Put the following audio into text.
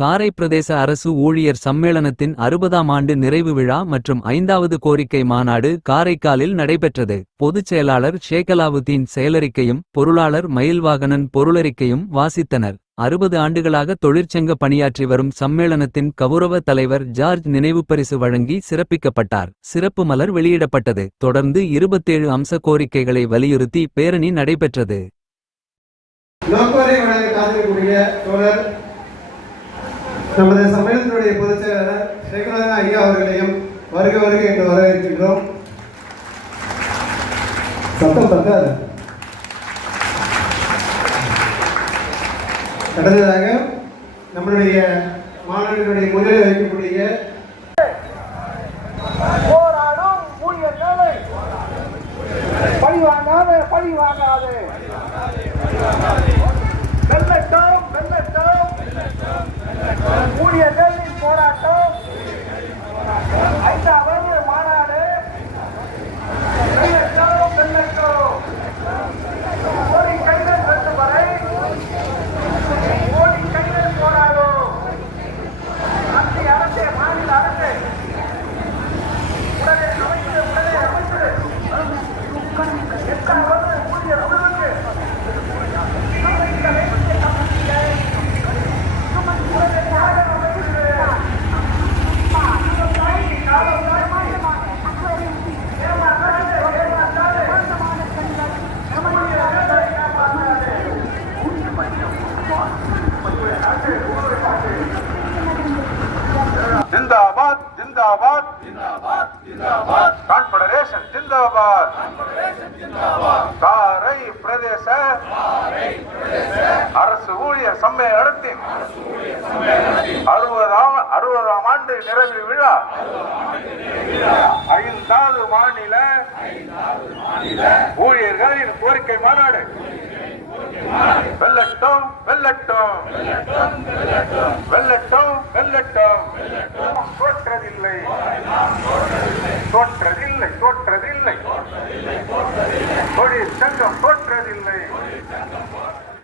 காரை பிரதேச அரசு ஊழியர் சம்மேளனத்தின் அறுபதாம் ஆண்டு நிறைவு விழா மற்றும் ஐந்தாவது கோரிக்கை மாநாடு காரைக்காலில் நடைபெற்றது. பொதுச் செயலாளர் ஷேகலாவுதீன் செயலறிக்கையும் பொருளாளர் மயில்வாகனன் பொருளறிக்கையும் வாசித்தனர். அறுபது ஆண்டுகளாக தொழிற்சங்க பணியாற்றி வரும் சம்மேளனத்தின் கௌரவ தலைவர் ஜார்ஜ் நினைவு பரிசு வழங்கி சிறப்பிக்கப்பட்டார். சிறப்பு மலர் வெளியிடப்பட்டது. தொடர்ந்து இருபத்தேழு அம்ச கோரிக்கைகளை வலியுறுத்தி பேரணி நடைபெற்றது. நமது சம்மேளனத்தினுடைய பொதுச் செயலாளர் சேகரநாதன் ஐயா அவர்களையும் வருக வருக என்று வரவேற்கின்றோம். சத்தம் பத்தாது அடுத்ததாக நம்மளுடைய மாணவர்களுடைய முதலில் வைக்கக்கூடிய போராடும் ஊழியர்களை பழி வாங்காத பழி வாங்காதே ஜிந்தாபாத். காரை பிரதேச அரசு ஊழியர் சம்மேளனத்தின் அறுபதாம் அறுபதாம் ஆண்டு நிறைவு விழா. ஐந்தாவது மாநில ஊழியர்களின் கோரிக்கை மாநாடு. வெல்லட்டும் வெல்லட்டும் வெல்லட்டும் வெல்லட்டும் தோற்றதில்லை. தோற்றதில்லை தோற்றதில்லை. தொழிற்சங்கம் தோற்றதில்லை.